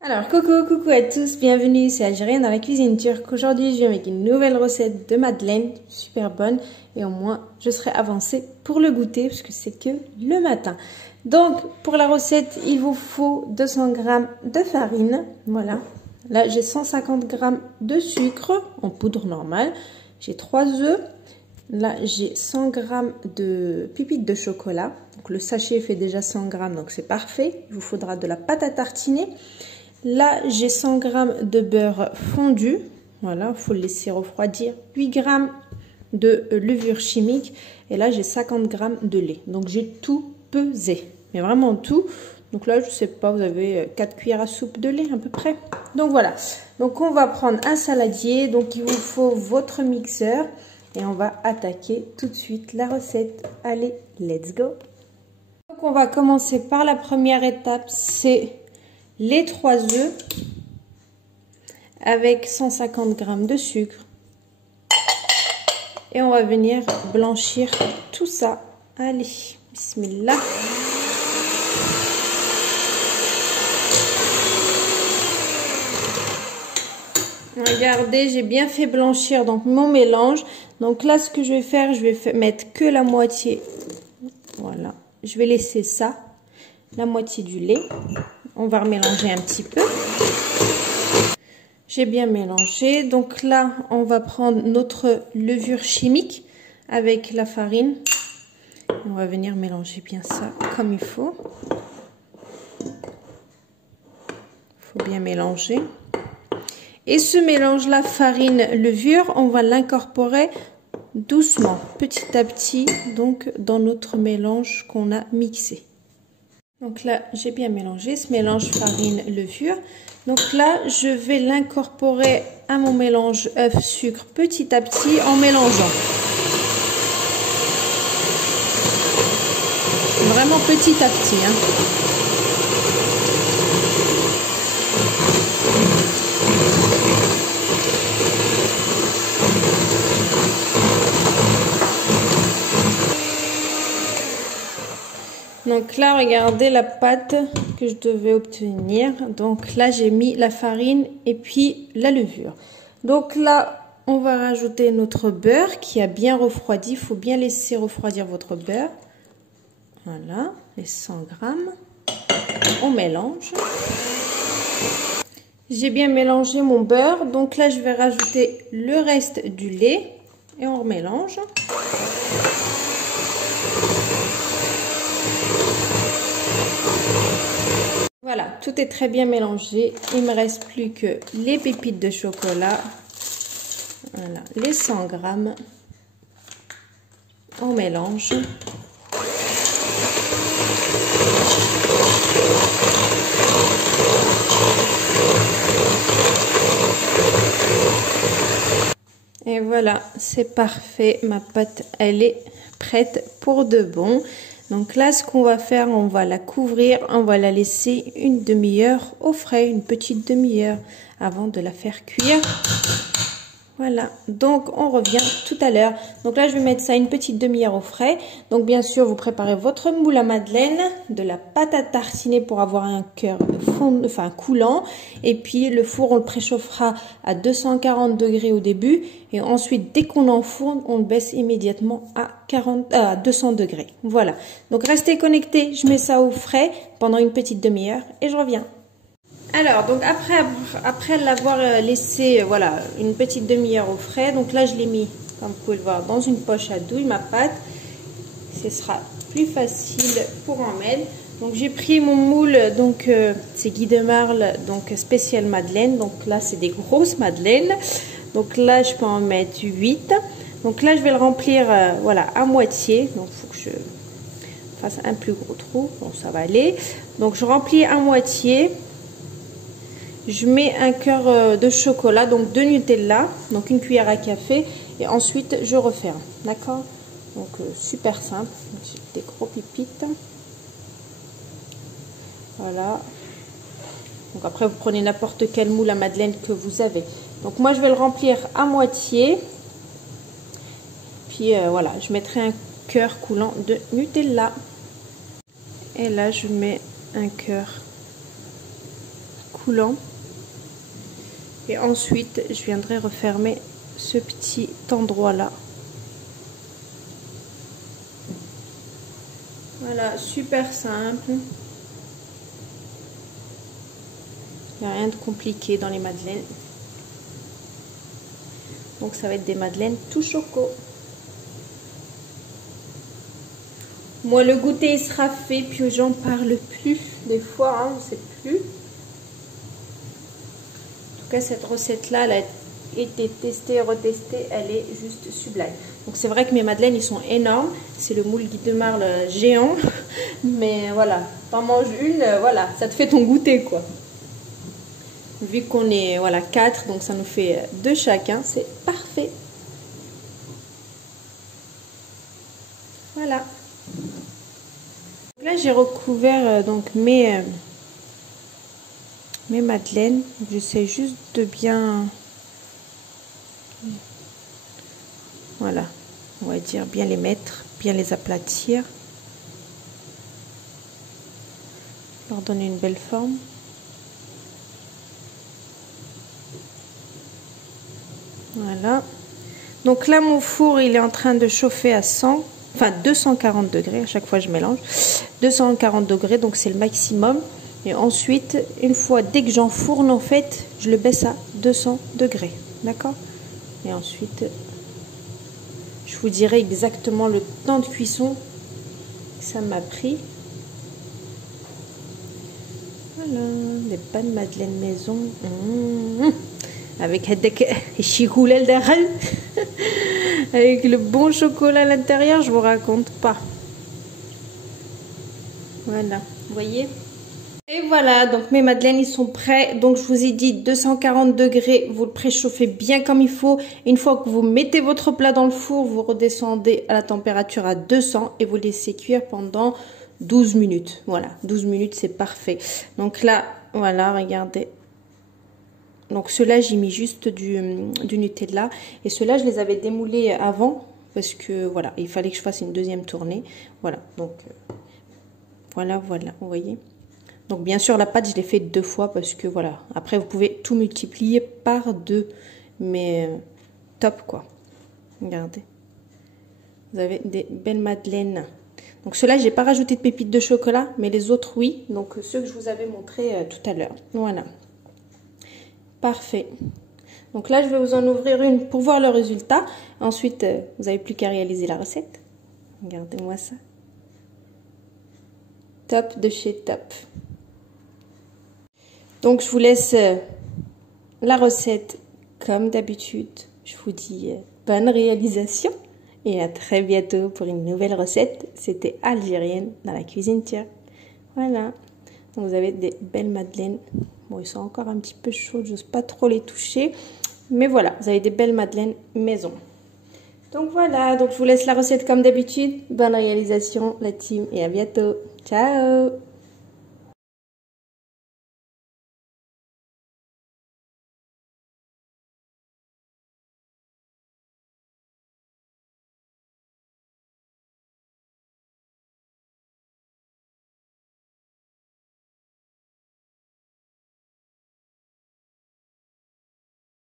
Alors coucou à tous, bienvenue, c'est Algérienne dans la cuisine turque. Aujourd'hui je viens avec une nouvelle recette de madeleine, super bonne, et au moins je serai avancée pour le goûter parce que c'est que le matin. Donc pour la recette il vous faut 200 g de farine, voilà. Là j'ai 150 g de sucre en poudre normale, j'ai 3 œufs, là j'ai 100 g de pépites de chocolat, donc le sachet fait déjà 100 g donc c'est parfait. Il vous faudra de la pâte à tartiner. Là, j'ai 100 g de beurre fondu. Voilà, il faut le laisser refroidir. 8 g de levure chimique. Et là, j'ai 50 g de lait. Donc, j'ai tout pesé. Mais vraiment tout. Donc là, je sais pas, vous avez 4 cuillères à soupe de lait à peu près. Donc, voilà. Donc, on va prendre un saladier. Donc, il vous faut votre mixeur. Et on va attaquer tout de suite la recette. Allez, let's go. Donc, on va commencer par la première étape. C'est les 3 œufs avec 150 g de sucre et on va venir blanchir tout ça. Allez, bismillah. Regardez, j'ai bien fait blanchir donc mon mélange. Donc là, ce que je vais faire, je vais mettre que la moitié. Voilà, je vais laisser ça, la moitié du lait. On va remélanger un petit peu. J'ai bien mélangé. Donc là, on va prendre notre levure chimique avec la farine. On va venir mélanger bien ça comme il faut. Il faut bien mélanger. Et ce mélange-là, farine-levure, on va l'incorporer doucement, petit à petit, donc dans notre mélange qu'on a mixé. Donc là, j'ai bien mélangé ce mélange farine-levure. Donc là, je vais l'incorporer à mon mélange œuf-sucre petit à petit en mélangeant. Vraiment petit à petit, hein. Donc là, regardez la pâte que je devais obtenir. Donc là, j'ai mis la farine et puis la levure. Donc là, on va rajouter notre beurre qui a bien refroidi. Il faut bien laisser refroidir votre beurre. Voilà, les 100 g. On mélange. J'ai bien mélangé mon beurre. Donc là, je vais rajouter le reste du lait et on remélange. Voilà, tout est très bien mélangé. Il me reste plus que les pépites de chocolat. Voilà, les 100 g. On mélange. Et voilà, c'est parfait. Ma pâte, elle est prête pour de bon. Donc là, ce qu'on va faire, on va la couvrir, on va la laisser une demi-heure au frais, une petite demi-heure avant de la faire cuire. Voilà, donc on revient tout à l'heure. Donc là, je vais mettre ça une petite demi-heure au frais. Donc bien sûr, vous préparez votre moule à madeleine, de la pâte à tartiner pour avoir un cœur coulant. Et puis le four, on le préchauffera à 240 degrés au début. Et ensuite, dès qu'on enfourne, on le baisse immédiatement à 200 degrés. Voilà, donc restez connectés, je mets ça au frais pendant une petite demi-heure et je reviens. Alors, donc après l'avoir laissé, voilà, une petite demi-heure au frais, donc là je l'ai mis, comme vous pouvez le voir, dans une poche à douille, ma pâte. Ce sera plus facile pour en mettre. Donc j'ai pris mon moule, donc c'est Guy de Marle, donc spécial madeleine. Donc là c'est des grosses madeleines. Donc là je peux en mettre 8. Donc là je vais le remplir, voilà, à moitié. Donc il faut que je fasse un plus gros trou. Bon, ça va aller. Donc je remplis à moitié. Je mets un cœur de chocolat, donc de Nutella, donc une cuillère à café, et ensuite je referme, d'accord? Donc super simple, des gros pépites. Voilà. Donc après vous prenez n'importe quel moule à madeleine que vous avez. Donc moi je vais le remplir à moitié. Puis voilà, je mettrai un cœur coulant de Nutella. Et là je mets un cœur coulant. Et ensuite, je viendrai refermer ce petit endroit là. Voilà, super simple. Il n'y a rien de compliqué dans les madeleines. Donc ça va être des madeleines tout choco. Moi, le goûter il sera fait, puis j'en parle plus. Des fois, hein, on ne sait plus. En tout cas, cette recette-là, elle a été testée, retestée. Elle est juste sublime. Donc c'est vrai que mes madeleines, ils sont énormes. C'est le moule Guy de Marle géant. Mais voilà, t'en manges une, voilà, ça te fait ton goûter, quoi. Vu qu'on est, voilà, 4, donc ça nous fait 2 chacun. C'est parfait. Voilà. Là, j'ai recouvert donc mes madeleines. J'essaie juste de bien, voilà, on va dire bien les mettre, bien les aplatir, leur donner une belle forme. Voilà. Donc là, mon four, il est en train de chauffer à 100. Enfin 240 degrés, à chaque fois je mélange, 240 degrés, donc c'est le maximum. Et ensuite, une fois, dès que j'enfourne, en fait, je le baisse à 200 degrés, d'accord? Et ensuite, je vous dirai exactement le temps de cuisson que ça m'a pris. Voilà, des bonnes madeleines maison. Avec avec le bon chocolat à l'intérieur, je vous raconte pas. Voilà, vous voyez. Et voilà, donc mes madeleines, ils sont prêts. Donc je vous ai dit 240 degrés, vous le préchauffez bien comme il faut. Une fois que vous mettez votre plat dans le four, vous redescendez à la température à 200 et vous laissez cuire pendant 12 minutes. Voilà, 12 minutes, c'est parfait. Donc là, voilà, regardez. Donc ceux-là, j'ai mis juste du Nutella. Et ceux-là, je les avais démoulés avant. Parce que voilà, il fallait que je fasse une deuxième tournée. Voilà, donc voilà, vous voyez. Donc bien sûr, la pâte, je l'ai fait 2 fois. Parce que voilà, après, vous pouvez tout multiplier par 2. Mais top, quoi. Regardez. Vous avez des belles madeleines. Donc ceux-là, j'ai pas rajouté de pépites de chocolat. Mais les autres, oui. Donc ceux que je vous avais montré tout à l'heure. Voilà. Parfait. Donc là, je vais vous en ouvrir une pour voir le résultat. Ensuite, vous n'avez plus qu'à réaliser la recette. Regardez-moi ça. Top de chez top. Donc, je vous laisse la recette comme d'habitude. Je vous dis bonne réalisation et à très bientôt pour une nouvelle recette. C'était Algérienne dans la cuisine turque. Voilà. Donc, vous avez des belles madeleines. Bon, ils sont encore un petit peu chauds, j'ose pas trop les toucher. Mais voilà, vous avez des belles madeleines maison. Donc voilà, donc je vous laisse la recette comme d'habitude. Bonne réalisation la team et à bientôt. Ciao!